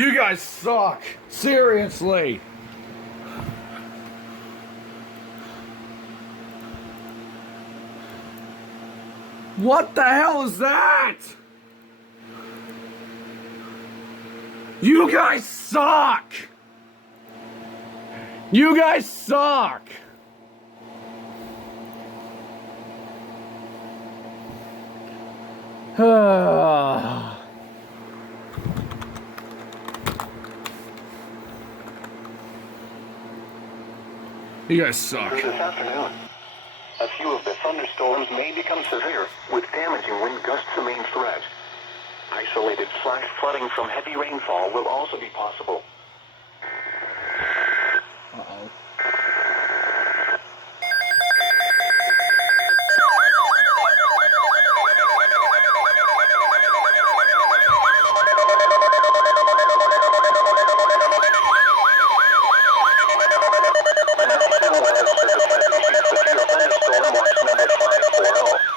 You guys suck. Seriously. What the hell is that? You guys suck. You guys suck. You guys suck. This afternoon, a few of the thunderstorms may become severe, with damaging wind gusts a main threat. Isolated flash flooding from heavy rainfall will also be possible. Uh-oh.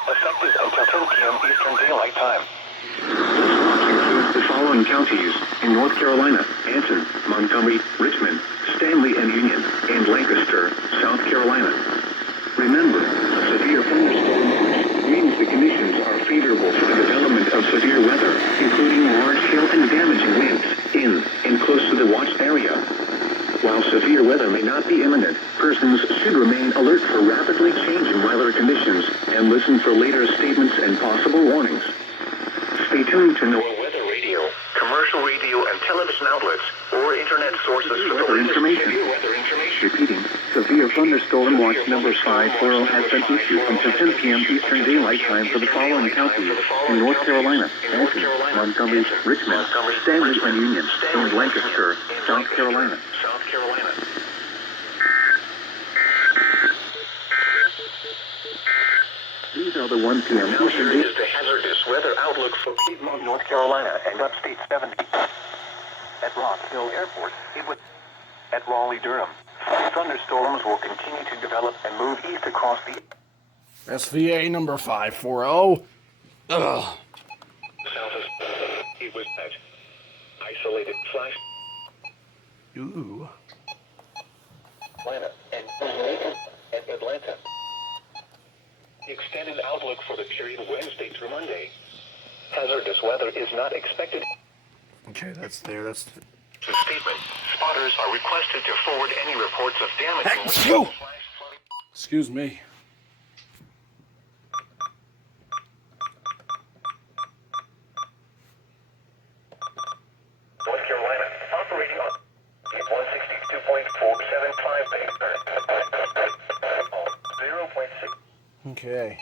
Effective until 10 p.m. Eastern Daylight Time. The following counties in North Carolina: Anson, Montgomery, Richmond, Stanley and Union, and Lancaster, South Carolina. Remember, a severe thunderstorm watch means the conditions are favorable for the development of severe weather, including large hail and damaging winds in and close to the watched area. While severe weather may not be imminent, persons should remain alert for rapidly changing weather conditions and listen for later statements and possible warnings. Stay tuned to NOAA weather radio, commercial radio and television outlets, or internet sources for weather information. Repeating, severe thunderstorm watch number 540 has been issued until 10 p.m. Eastern Daylight Time for the following counties in North Carolina: Anson, Montgomery, Richmond, Stanley and Union, and Lancaster, South Carolina. These are the 1 p.m. Now here is the hazardous weather outlook for Piedmont, North Carolina, and upstate 70. At Rock Hill Airport, it was at Raleigh, Durham. Thunderstorms will continue to develop and move east across the SVA number 540. Ugh. south of it was at isolated flash. Ooh. Atlanta and Atlanta. Extended outlook for the period Wednesday through Monday. Hazardous weather is not expected. Okay, that's there. That's. The statement. Spotters are requested to forward any reports of damage. Achoo! Excuse me. North Carolina, operating on 162.475 base. 0.6. Okay.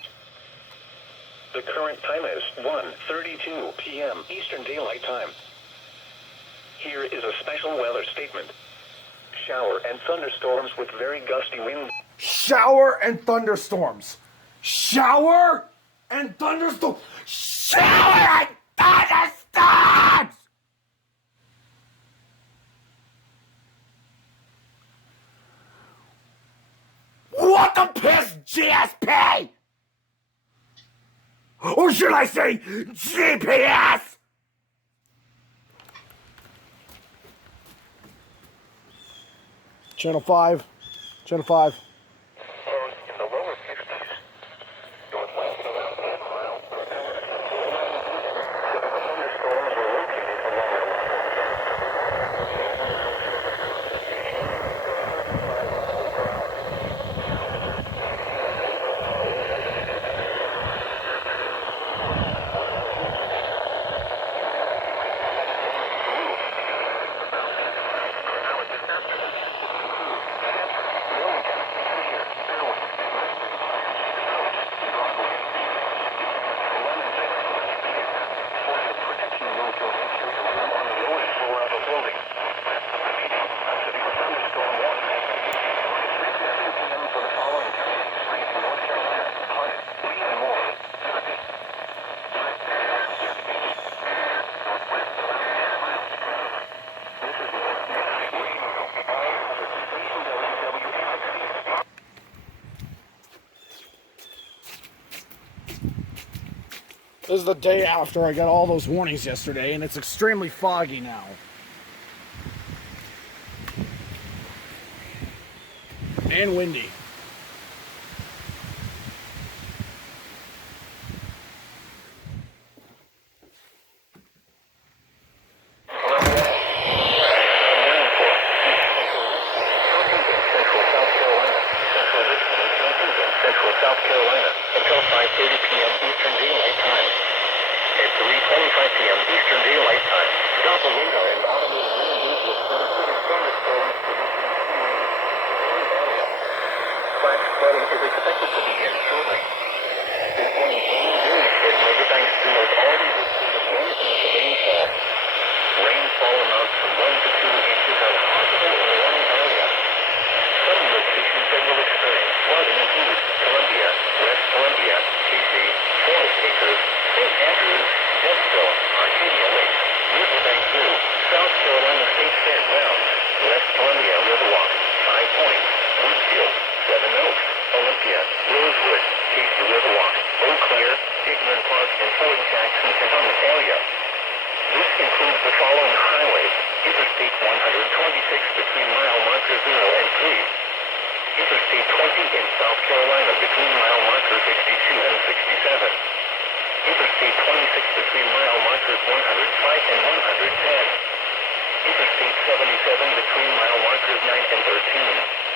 The current time is 1:32 p.m. Eastern Daylight Time. Here is a special weather statement. Shower and thunderstorms with very gusty winds. Shower and thunderstorms. Shower and thunderstorms. Shower and thunderstorms! What the piss, GSP? Or should I say GPS? Channel 5. Channel 5. In the lower 50s. Northwest of 1 mile per hour. Thunderstorms were located along the This is the day after I got all those warnings yesterday, and it's extremely foggy now. And windy. Central South Carolina until 5:30 p.m. Eastern Daylight Time. At 3:25 p.m. Eastern Daylight Time, doppelganger and automated wind with predicted thunderstorms producing area. Flash flooding is expected to begin shortly. This morning, at Riverbanks Villas already reported one-inch rainfall. Rainfall amounts from 1 to 2 inches are possible in one area. Some locations that will experience flooding include Columbia, West Columbia, Casey, Forest Acres, St. Andrews, Denville, Arcadia Lake, Riverbank Zoo, South Carolina State Fairgrounds, West Columbia Riverwalk, High Point, Woodfield, Seven Oaks, Olympia, Rosewood, Casey Riverwalk, Eau Claire, Hickman Park, and Fort Jackson Cantonment area. This includes the following highways: Interstate 126 between mile marker 0 and 3. Interstate 20 in South Carolina between mile markers 62 and 67. Interstate 26 between mile markers 105 and 110. Interstate 77 between mile markers 9 and 13.